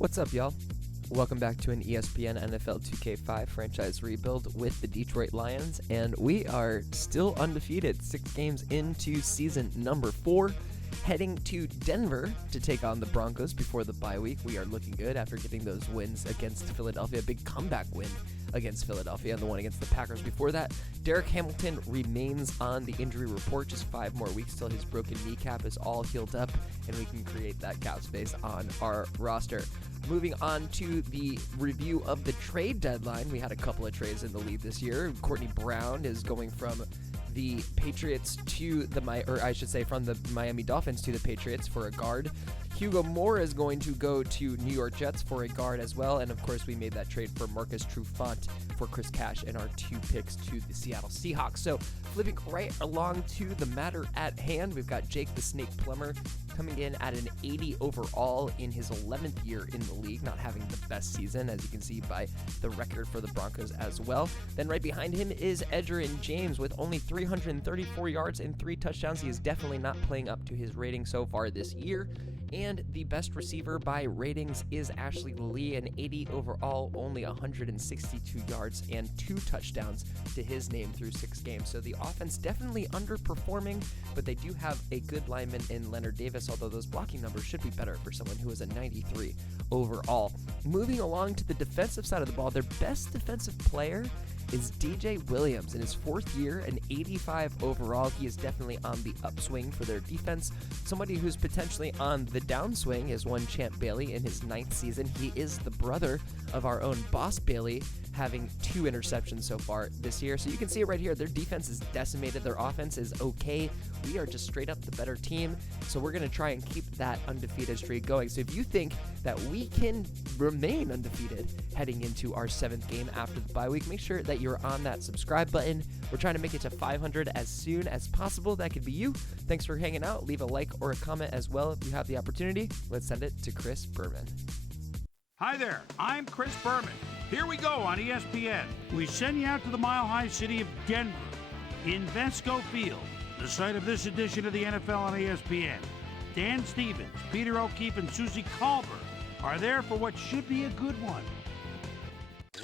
What's up, y'all? Welcome back to an ESPN NFL 2K5 franchise rebuild with the Detroit Lions, and we are still undefeated 6 games into season number 4, heading to Denver to take on the Broncos before the bye week. We are looking good after getting those wins against Philadelphia, a big comeback win against Philadelphia and the one against the Packers before that. Derek Hamilton remains on the injury report, just 5 more weeks till his broken kneecap is all healed up and we can create that cap space on our roster. Moving on to the review of the trade deadline, we had a couple of trades in the lead this year. Courtney Brown is going from the Patriots to from the Miami Dolphins to the Patriots for a guard. Hugo Moore is going to go to New York Jets for a guard as well. And of course, we made that trade for Marcus Trufant for Chris Cash and our 2 picks to the Seattle Seahawks. So flipping right along to the matter at hand, we've got Jake the Snake Plummer coming in at an 80 overall in his 11th year in the league, not having the best season, as you can see by the record for the Broncos as well. Then right behind him is Edgerrin James with only 334 yards and 3 touchdowns. He is definitely not playing up to his rating so far this year. And the best receiver by ratings is Ashley Lee, an 80 overall, only 162 yards and 2 touchdowns to his name through 6 games. So the offense definitely underperforming, but they do have a good lineman in Leonard Davis, although those blocking numbers should be better for someone who is a 93 overall. Moving along to the defensive side of the ball, their best defensive player is DJ Williams. In his 4th year, an 85 overall. He is definitely on the upswing for their defense. Somebody who's potentially on the downswing is one Champ Bailey in his 9th season. He is the brother of our own Boss Bailey, having 2 interceptions so far this year. So you can see it right here. Their defense is decimated. Their offense is okay. We are just straight up the better team. So we're going to try and keep that undefeated streak going. So if you think that we can remain undefeated heading into our 7th game after the bye week, make sure that you're on that subscribe button. We're trying to make it to 500 as soon as possible. That could be you. Thanks for hanging out. Leave a like or a comment as well if you have the opportunity. Let's send it to Chris Berman. Hi there, I'm Chris Berman. Here we go on ESPN. We send you out to the mile-high city of Denver, Invesco Field, the site of this edition of the NFL on ESPN. Dan Stevens, Peter O'Keefe, and Susie Colbert are there for what should be a good one.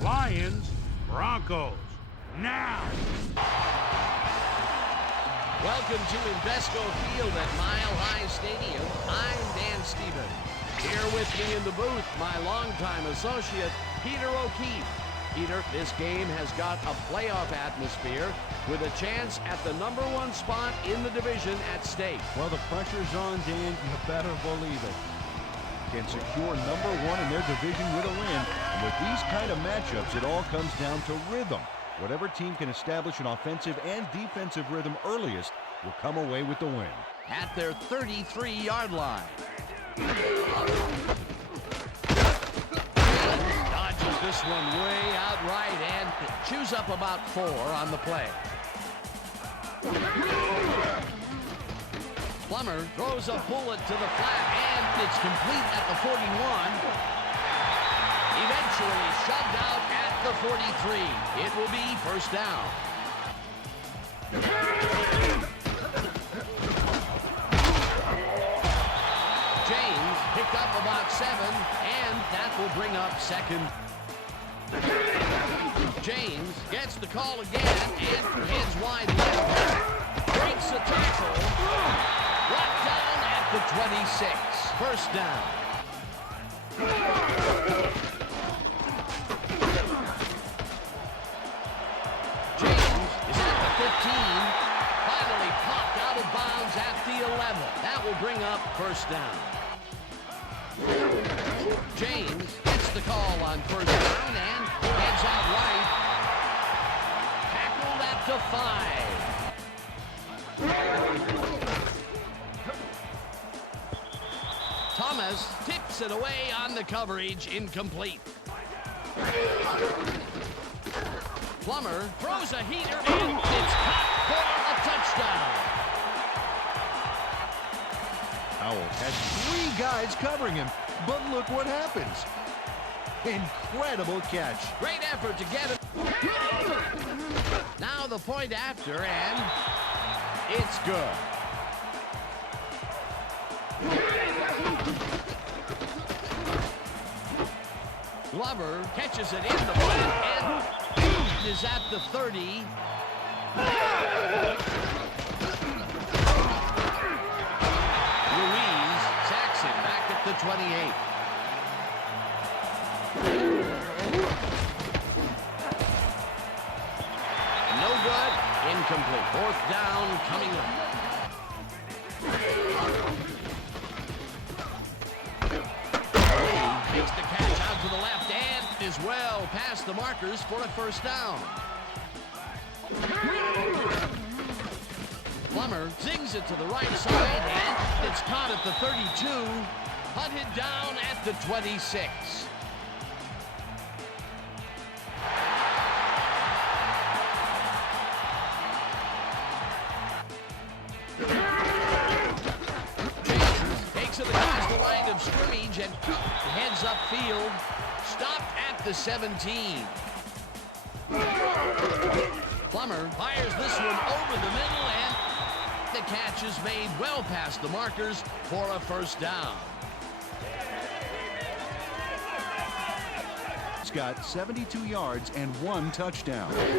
Lions, Broncos, now! Welcome to Invesco Field at Mile High Stadium. I'm Dan Stevens. Here with me in the booth, my longtime associate, Peter O'Keefe. Peter, this game has got a playoff atmosphere with a chance at the number 1 spot in the division at stake. Well, the pressure's on, Dan. You better believe it. Can secure number 1 in their division with a win. And with these kind of matchups, it all comes down to rhythm. Whatever team can establish an offensive and defensive rhythm earliest will come away with the win. At their 33-yard line. Dodges this one way out right and chews up about 4 on the play. Plummer throws a bullet to the flat, and it's complete at the 41. Eventually shoved out at the 43. It will be first down. James picked up about 7, and that will bring up 2nd. James gets the call again and heads wide left. Breaks a tackle. Brought down at the 26. First down. James is at the 15. Finally popped out of bounds at the 11. That will bring up first down. James gets the call on first down and heads out right. Tackled at the 5. Thomas tips it away on the coverage, incomplete. Plummer throws a heater and it's caught for a touchdown. Howell has 3 guys covering him, but look what happens. Incredible catch. Great effort to get it. Now the point after, and it's good. Glover catches it in the butt and is at the 30. Ruiz sacks him back at the 28. No good. Incomplete. Fourth down coming up. Takes the catch out to the left and is well past the markers for a first down. Plummer zings it to the right side and it's caught at the 32. Hunted down at the 26. Takes it across the line of scrimmage and heads upfield. Stopped at the 17. Plummer fires this one over the middle and the catch is made well past the markers for a first down. He's got 72 yards and 1 touchdown. Weaver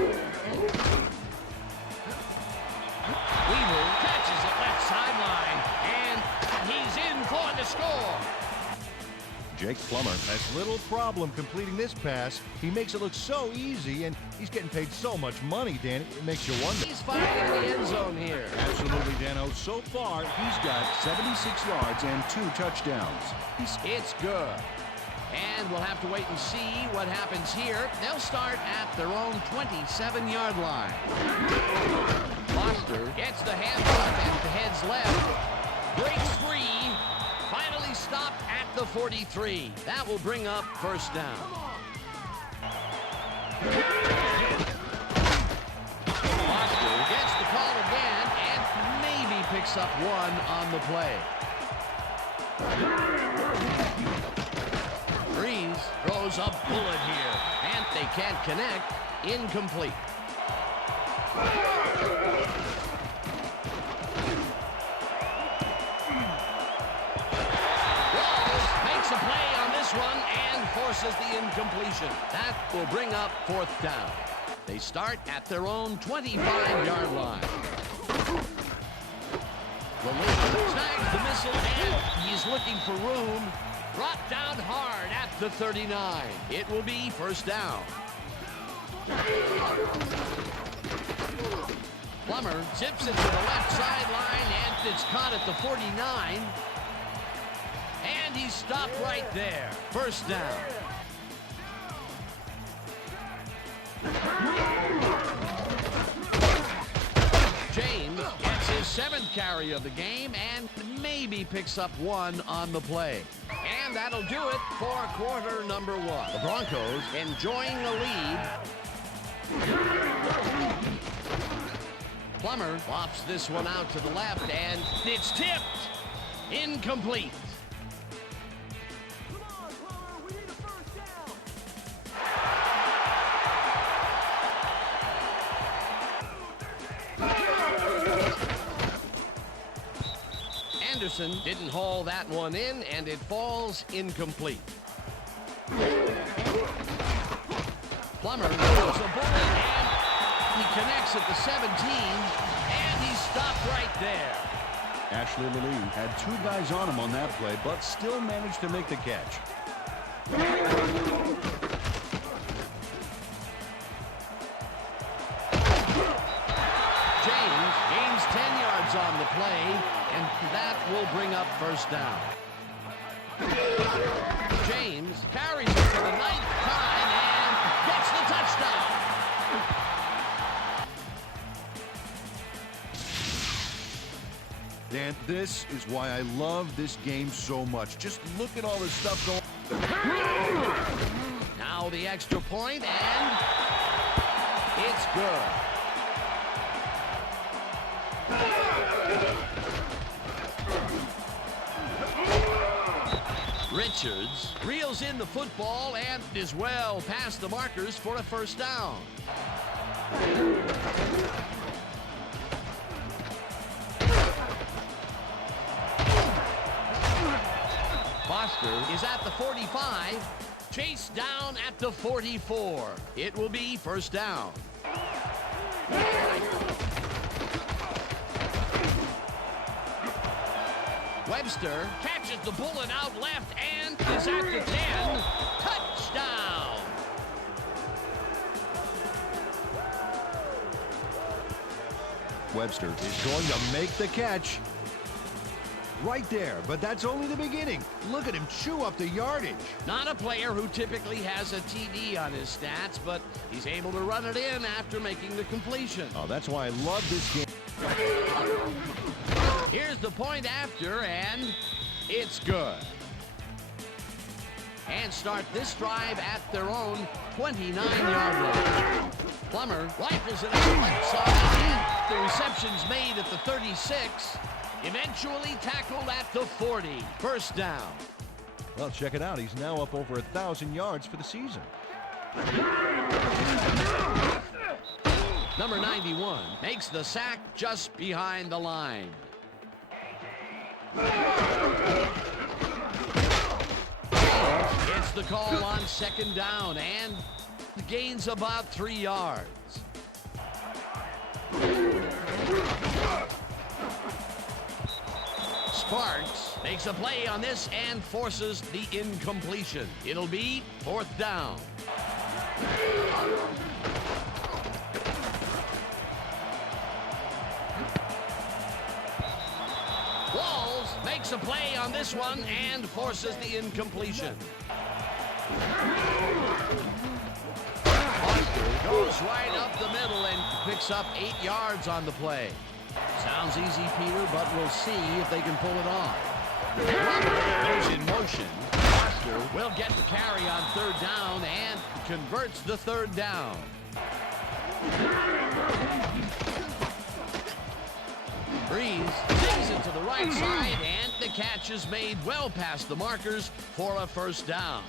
catches it left sideline, and he's in for the score. Jake Plummer has little problem completing this pass. He makes it look so easy, and he's getting paid so much money, Danny. It makes you wonder. He's firing the end zone here. Absolutely, Dano. So far, he's got 76 yards and 2 touchdowns. It's good. And we'll have to wait and see what happens here. They'll start at their own 27-yard line. Foster gets the handoff and heads left. Breaks free. Finally stopped at the 43. That will bring up first down. Foster gets the call again and maybe picks up 1 on the play. Breeze throws a bullet here, and they can't connect. Incomplete. Walls makes a play on this one and forces the incompletion. That will bring up fourth down. They start at their own 25-yard line. The lead snags the missile, and he's looking for room. Brought down hard at the 39. It will be first down. Plummer zips it to the left sideline, and it's caught at the 49. And he's stopped right there. First down. James gets his 7th carry of the game and maybe picks up 1 on the play. And that'll do it for quarter number 1. The Broncos enjoying a lead. Plummer lofts this one out to the left, and it's tipped. Incomplete. Anderson didn't haul that one in, and it falls incomplete. Plummer throws a bullet, and he connects at the 17, and he's stopped right there. Ashley Lilly had 2 guys on him on that play, but still managed to make the catch. James gains 10 yards on the play, and that will bring up first down. James carries it for the 9th time and gets the touchdown. Dan, this is why I love this game so much. Just look at all this stuff going. Now the extra point, and it's good. Richards reels in the football and is well past the markers for a first down. Foster is at the 45. Chased down at the 44. It will be first down. Webster catches the bullet out left and is at the 10. Touchdown! Webster is going to make the catch. Right there, but that's only the beginning. Look at him chew up the yardage. Not a player who typically has a TD on his stats, but he's able to run it in after making the completion. Oh, that's why I love this game. Here's the point after, and it's good. And start this drive at their own 29-yard line. Plummer rifles it out left side, and the reception's made at the 36. Eventually tackled at the 40. First down. Well, check it out. He's now up over 1,000 yards for the season. Number 91 makes the sack just behind the line. It's the call on second down, and gains about 3 yards. Sparks makes a play on this and forces the incompletion. It'll be fourth down. Walls makes a play on this one and forces the incompletion. Foster goes right up the middle and picks up 8 yards on the play. Sounds easy, Peter, but we'll see if they can pull it off. Goes in motion. Foster will get the carry on third down and converts the third down. Breeze takes it to the right side, and the catch is made well past the markers for a first down.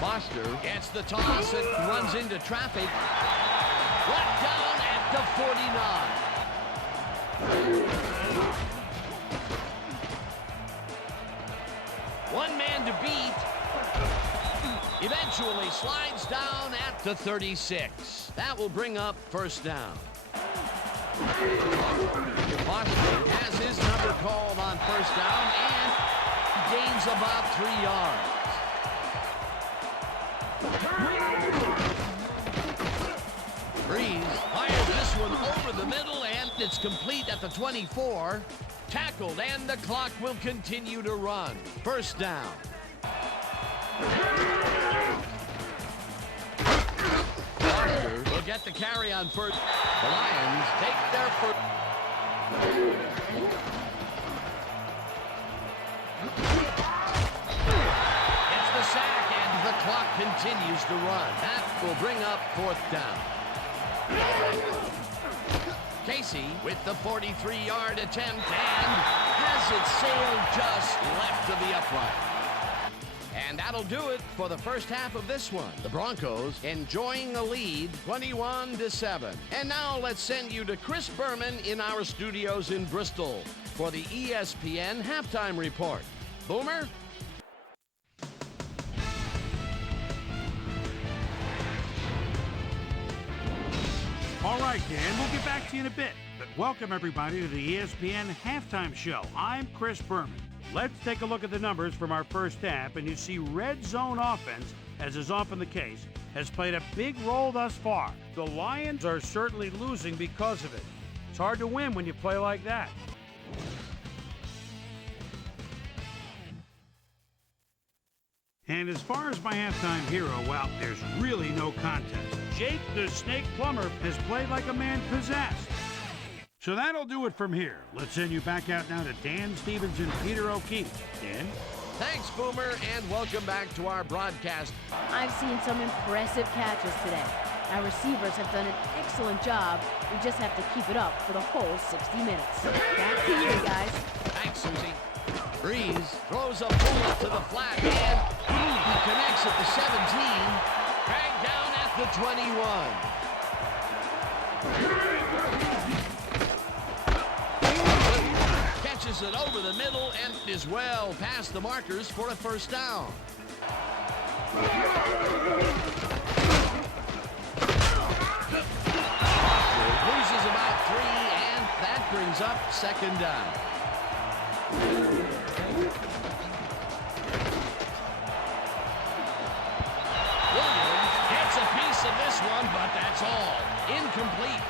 Foster gets the toss and runs into traffic. Brought down at the 49. One man to beat. Eventually slides down at the 36. That will bring up first down. Foster has his number called on first down and gains about 3 yards. Breeze fires this one over the middle, and it's complete at the 24. Tackled, and the clock will continue to run. First down. Foster will get the carry on first. The Lions take their first. It's the sack, and the clock continues to run. That will bring up fourth down. Casey with the 43-yard attempt and has it sailed just left of the upright. And that'll do it for the first half of this one. The Broncos enjoying a lead 21-7. And now let's send you to Chris Berman in our studios in Bristol for the ESPN halftime report. Boomer? All right, Dan, we'll get back to you in a bit. But welcome, everybody, to the ESPN Halftime Show. I'm Chris Berman. Let's take a look at the numbers from our first half, and you see red zone offense, as is often the case, has played a big role thus far. The Lions are certainly losing because of it. It's hard to win when you play like that. And as far as my halftime hero, well, there's really no contest. Jake the Snake Plummer has played like a man possessed. So that'll do it from here. Let's send you back out now to Dan Stevens and Peter O'Keefe. Dan? Thanks, Boomer, and welcome back to our broadcast. I've seen some impressive catches today. Our receivers have done an excellent job. We just have to keep it up for the whole 60 minutes. Back to you, guys. Thanks, Susie. Breeze throws a bullet to the flat, and he connects at the 17, dragged down at the 21. Pushes it over the middle and is well past the markers for a first down. Loses about 3, and that brings up second down. Williams gets a piece of this one, but that's all. Incomplete.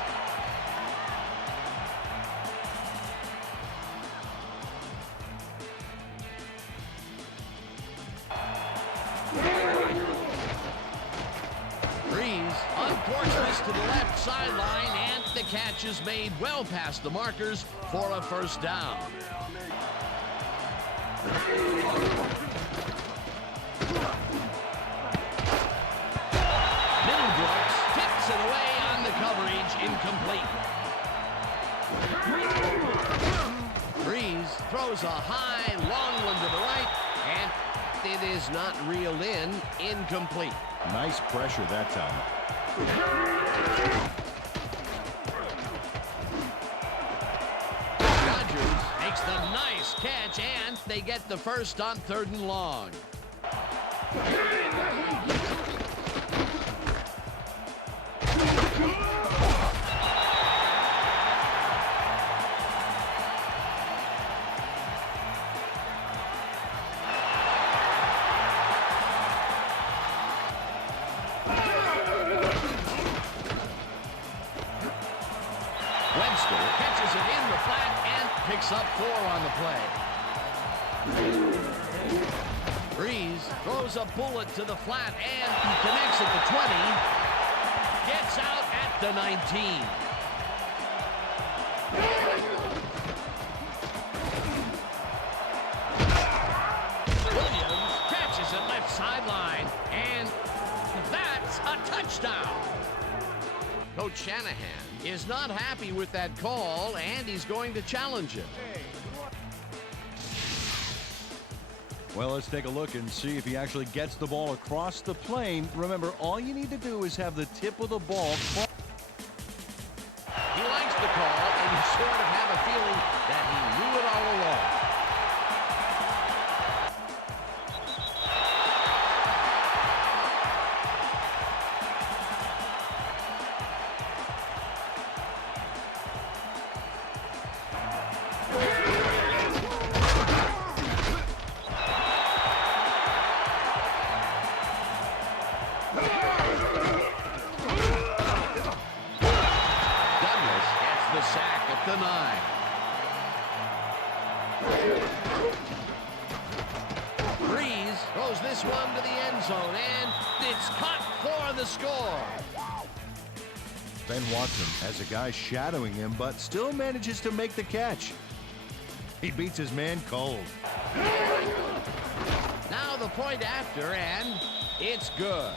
To the left sideline, and the catch is made well past the markers for a first down. Middlebrooks tips it away on the coverage, incomplete. Breeze throws a high, long one to the right, and it is not reeled in, incomplete. Nice pressure that time. Rodgers makes the nice catch, and they get the first on 3rd and long. Catches it in the flat and picks up 4 on the play. Breeze throws a bullet to the flat and connects at the 20. Gets out at the 19. Williams catches it left sideline, and that's a touchdown. Coach Shanahan is not happy with that call, and he's going to challenge it. Well, let's take a look and see if he actually gets the ball across the plane. Remember, all you need to do is have the tip of the ball. He likes the call, and you sort of have a feeling that he knew it all along. The 9. Breeze throws this one to the end zone, and it's caught for the score. Ben Watson has a guy shadowing him, but still manages to make the catch. He beats his man cold. Now the point after, and it's good.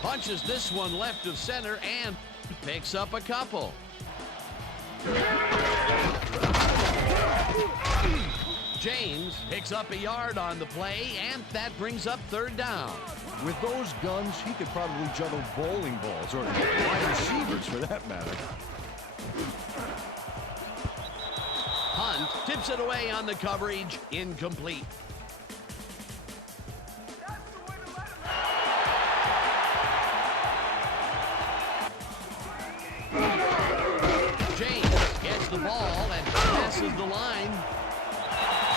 Punches this one left of center and picks up a couple. James picks up a yard on the play, and that brings up 3rd down. With those guns, he could probably juggle bowling balls or wide receivers for that matter. Hunt tips it away on the coverage, incomplete. The ball and passes the line.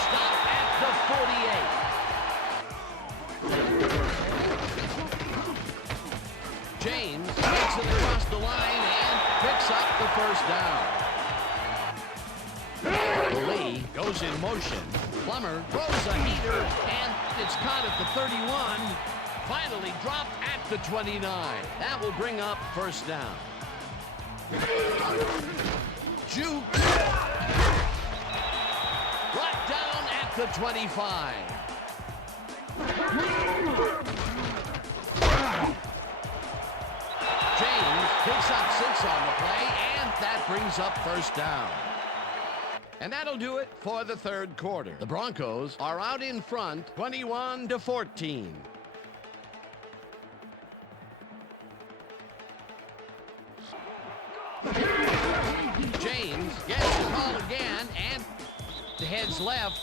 Stop at the 48. James takes it across the line and picks up the first down. Lee goes in motion. Plummer throws a heater, and it's caught at the 31. Finally dropped at the 29. That will bring up first down. Juke. Brought down at the 25. James picks up 6 on the play, and that brings up first down. And that'll do it for the 3rd quarter. The Broncos are out in front, 21-14. James gets the call again and heads left.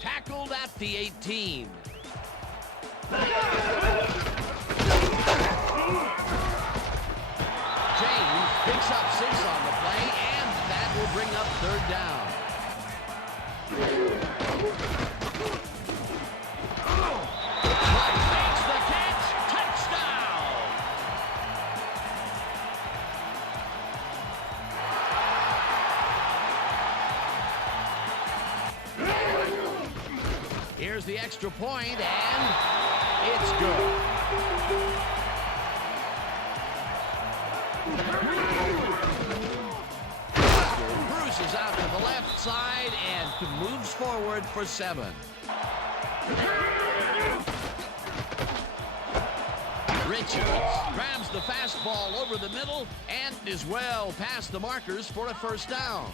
Tackled at the 18. James picks up 6 on the play, and that will bring up 3rd down. Makes the catch. Touchdown! Here's the extra point, and it's good. Cruises out to the left side and moves forward for 7. Richards grabs the fastball over the middle and is well past the markers for a 1st down.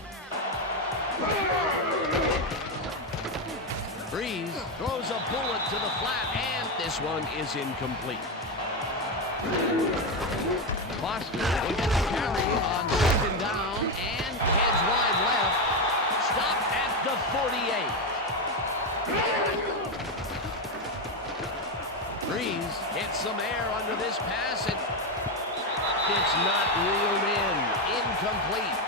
Breeze throws a bullet to the flat, and this one is incomplete. Foster will get the carry on 2nd down and heads wide left. Stop at the 48. Breeze hits some air under this pass, and it's not reeled in. Incomplete.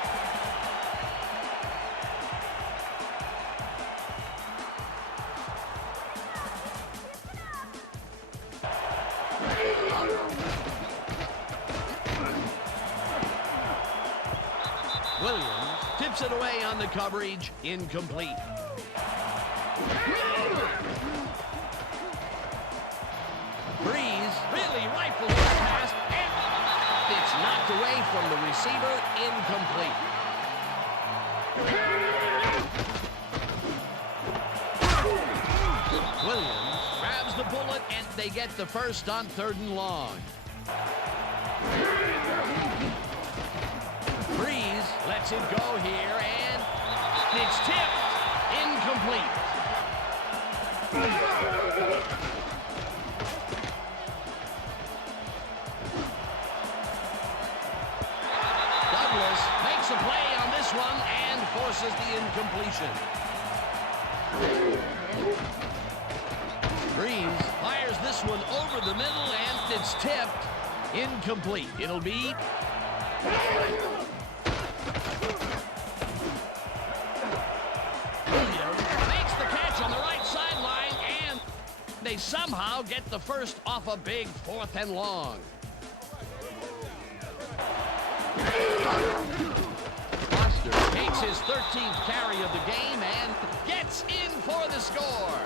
Williams tips it away on the coverage. Incomplete. Breeze really rifles the pass, and it's knocked away from the receiver. Incomplete. Williams grabs the bullet, and they get the 1st on 3rd and long. Breeze lets it go here, and it's tipped. Incomplete. Douglas makes a play on this one and forces the incompletion. Breeze fires this one over the middle, and it's tipped. Incomplete. It'll be Williams makes the catch on the right sideline, and they somehow get the 1st off a big 4th and long. Foster takes his 13th carry of the game and gets in for the score.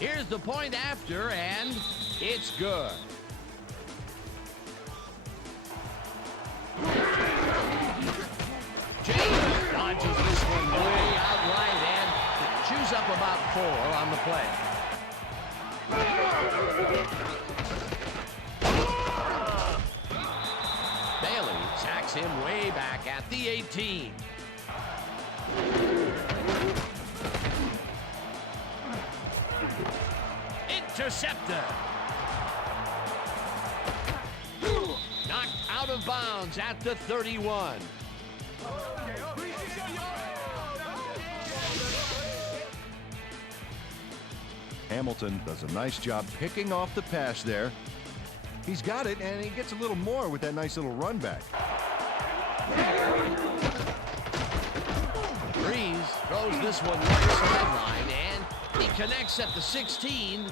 Here's the point after, and it's good. James dodges this one way out right and chews up about 4 on the play. Bailey sacks him way back at the 18. Interceptor. Knocked out of bounds at the 31. Hamilton does a nice job picking off the pass there. He's got it, and he gets a little more with that nice little run back. Breeze throws this one right sideline, and he connects at the 16.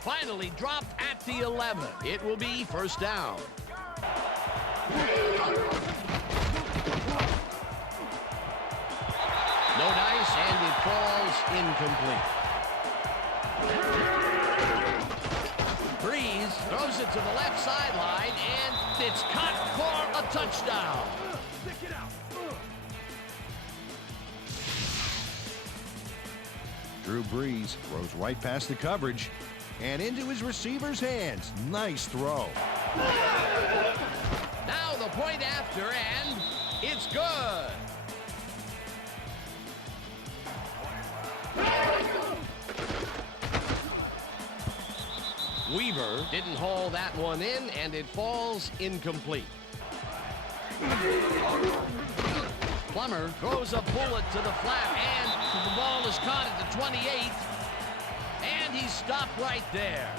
Finally dropped at the 11. It will be 1st down. No dice, and it falls incomplete. Breeze throws it to the left sideline, and it's caught for a touchdown. Drew Brees throws right past the coverage and into his receiver's hands. Nice throw. Now the point after, and it's good. Weaver didn't haul that one in, and it falls incomplete. Plummer throws a bullet to the flat, and the ball is caught at the 28. And he's stopped right there.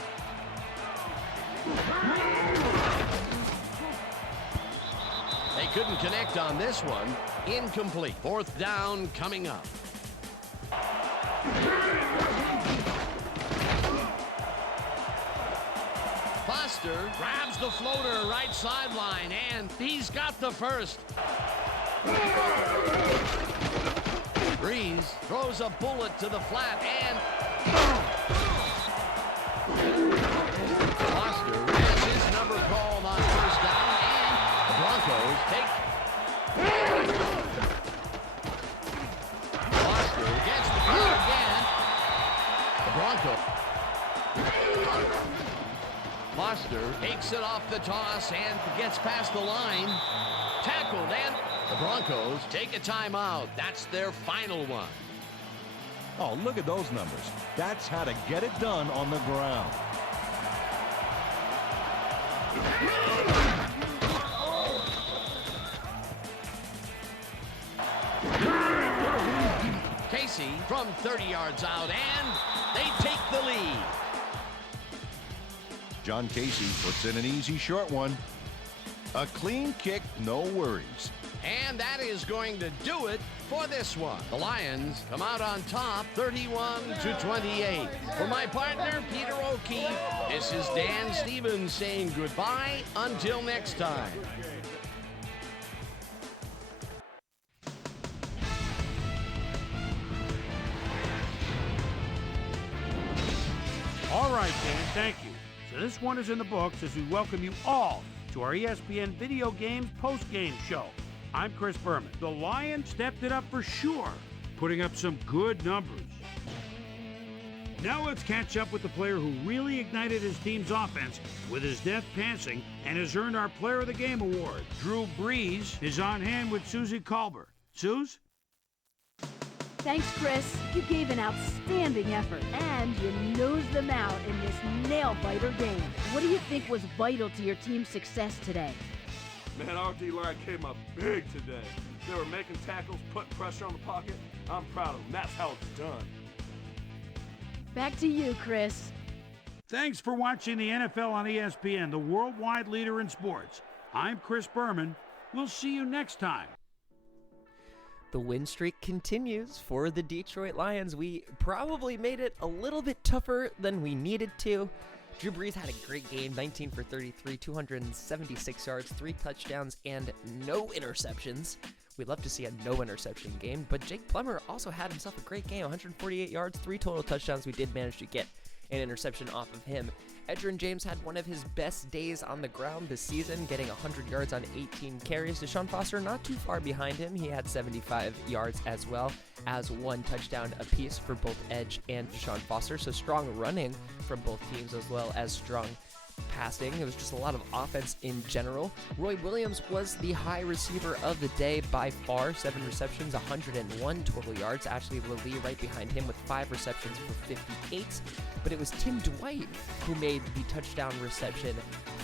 They couldn't connect on this one. Incomplete. Fourth down coming up. Foster grabs the floater right sideline, and he's got the first. Breeze throws a bullet to the flat, and Foster has his number called on first down, and the Broncos take. Foster gets the call again. The Broncos. Foster takes it off the toss and gets past the line. Tackled, and the Broncos take a timeout. That's their final one. Oh, look at those numbers. That's how to get it done on the ground. Casey from 30 yards out, and they take the lead. John Casey puts in an easy short one. A clean kick, no worries. And that is going to do it for this one. The Lions come out on top, 31-28. For my partner, Peter O'Keefe, this is Dan Stevens saying goodbye until next time. All right, Dan, thank you. So this one is in the books as we welcome you all to our ESPN Video Games post-game show. I'm Chris Berman. The Lions stepped it up for sure, putting up some good numbers. Now let's catch up with the player who really ignited his team's offense with his deft passing and has earned our Player of the Game award. Drew Brees is on hand with Susie Colbert. Suze? Thanks, Chris. You gave an outstanding effort, and you nosed them out in this nail-biter game. What do you think was vital to your team's success today? Man, our D-line came up big today. They were making tackles, putting pressure on the pocket. I'm proud of them. That's how it's done. Back to you, Chris. Thanks for watching the NFL on ESPN, the worldwide leader in sports. I'm Chris Berman. We'll see you next time. The win streak continues for the Detroit Lions. We probably made it a little bit tougher than we needed to. Drew Brees had a great game, 19 for 33, 276 yards, 3 touchdowns, and no interceptions. We'd love to see a no interception game, but Jake Plummer also had himself a great game, 148 yards, 3 total touchdowns. We did manage to get an interception off of him. Edgerrin James had one of his best days on the ground this season, getting 100 yards on 18 carries. Deshaun Foster not too far behind him. He had 75 yards as well as 1 touchdown apiece for both Edge and Deshaun Foster. So strong running from both teams as well as strong passing. It was just a lot of offense in general. Roy Williams was the high receiver of the day by far. 7 receptions, 101 total yards. Ashley Lilly right behind him with 5 receptions for 58. But it was Tim Dwight who made the touchdown reception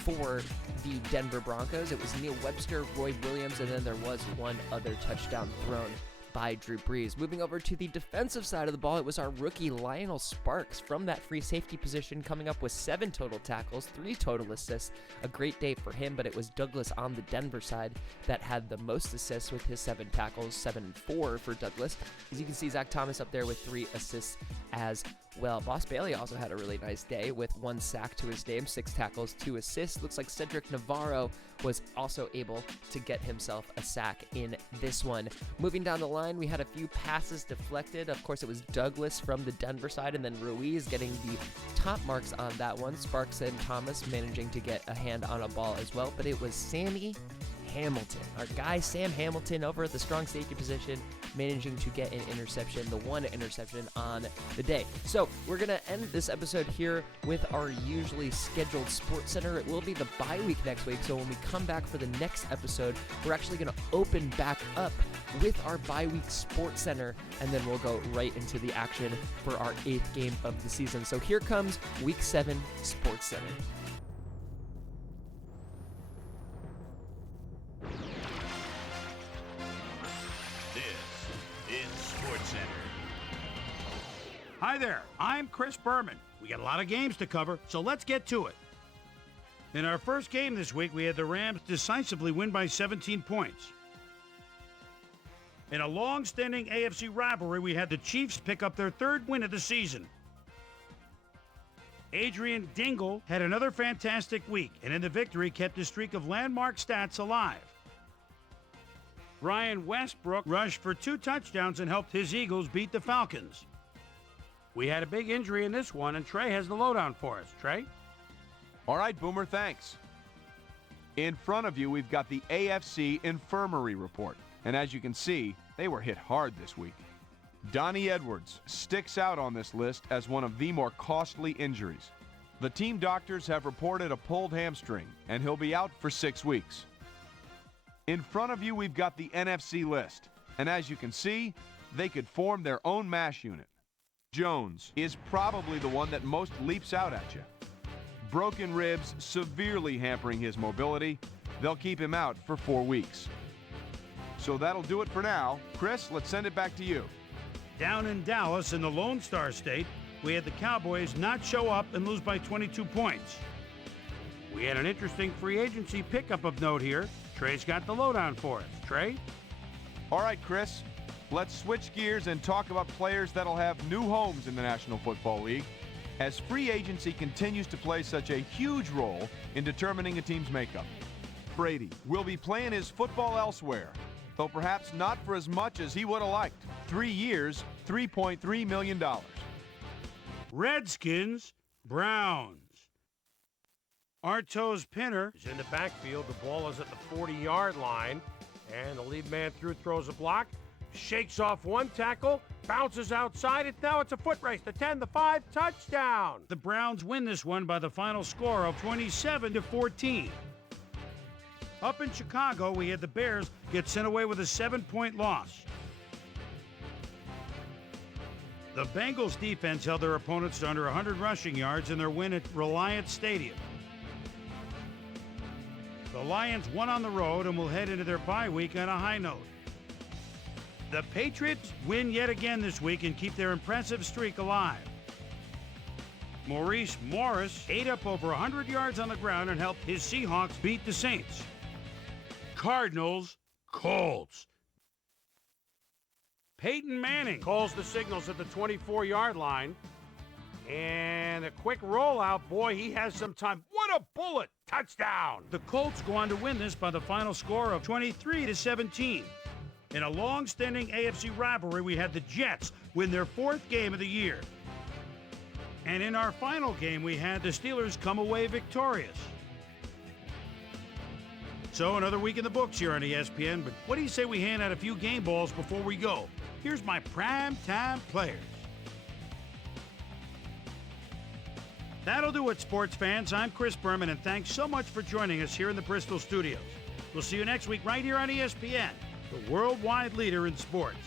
for the Denver Broncos. It was Neil Webster, Roy Williams, and then there was one other touchdown thrown by Drew Brees. Moving over to the defensive side of the ball, it was our rookie Lionel Sparks from that free safety position coming up with 7 total tackles, 3 total assists. A great day for him, but it was Douglas on the Denver side that had the most assists with his 7 tackles, 7 and 4 for Douglas. As you can see, Zach Thomas up there with 3 assists as well. Boss Bailey also had a really nice day with 1 sack to his name, 6 tackles, 2 assists. Looks like Cedric Navarro was also able to get himself a sack in this one. Moving down the line, we had a few passes deflected. Of course, it was Douglas from the Denver side, and then Ruiz getting the top marks on that one. Sparks and Thomas managing to get a hand on a ball as well, but it was Sammy Hamilton, our guy Sam Hamilton over at the strong safety position, managing to get an interception, the 1 interception on the day. So we're going to end this episode here with our usually scheduled SportsCenter. It will be the bye week next week, so when we come back for the next episode, we're actually going to open back up with our bye week SportsCenter, and then we'll go right into the action for our 8th game of the season. So here comes Week 7 SportsCenter. Hi there, I'm Chris Berman. We got a lot of games to cover, so let's get to it. In our first game this week, we had the Rams decisively win by 17 points. In a long-standing AFC rivalry, we had the Chiefs pick up their third win of the season. Adrian Dingle had another fantastic week, and in the victory kept his streak of landmark stats alive. Ryan Westbrook rushed for 2 touchdowns and helped his Eagles beat the Falcons. We had a big injury in this one, and Trey has the lowdown for us. Trey? All right, Boomer, thanks. In front of you, we've got the AFC Infirmary Report. And as you can see, they were hit hard this week. Donnie Edwards sticks out on this list as one of the more costly injuries. The team doctors have reported a pulled hamstring, and he'll be out for 6 weeks. In front of you, we've got the NFC list. And as you can see, they could form their own MASH unit. Jones is probably the one that most leaps out at you. Broken ribs severely hampering his mobility. They'll keep him out for 4 weeks. So that'll do it for now. Chris, let's send it back to you. Down in Dallas, in the Lone Star State, we had the Cowboys not show up and lose by 22 points. We had an interesting free agency pickup of note here. Trey's got the lowdown for us. Trey? All right, Chris, let's switch gears and talk about players that'll have new homes in the National Football League, as free agency continues to play such a huge role in determining a team's makeup. Brady will be playing his football elsewhere, though perhaps not for as much as he would have liked. 3 years, $3.3 million. Redskins, Browns. Arto's Pinner is in the backfield. The ball is at the 40-yard line, and the lead man throws a block, shakes off one tackle, bounces outside it. Now it's a foot race. The 10, the 5, touchdown. The Browns win this one by the final score of 27-14. Up in Chicago, we had the Bears get sent away with a 7-point loss. The Bengals defense held their opponents to under 100 rushing yards in their win at Reliance Stadium. The Lions won on the road and will head into their bye week on a high note. The Patriots win yet again this week and keep their impressive streak alive. Maurice Morris ate up over 100 yards on the ground and helped his Seahawks beat the Saints. Cardinals, Colts. Peyton Manning calls the signals at the 24-yard line. And a quick rollout. Boy, he has some time. What a bullet! Touchdown! The Colts go on to win this by the final score of 23-17. In a long-standing AFC rivalry, we had the Jets win their 4th game of the year. And in our final game, we had the Steelers come away victorious. So another week in the books here on ESPN, but what do you say we hand out a few game balls before we go? Here's my prime-time players. That'll do it, sports fans. I'm Chris Berman, and thanks so much for joining us here in the Bristol studios. We'll see you next week right here on ESPN, the worldwide leader in sports.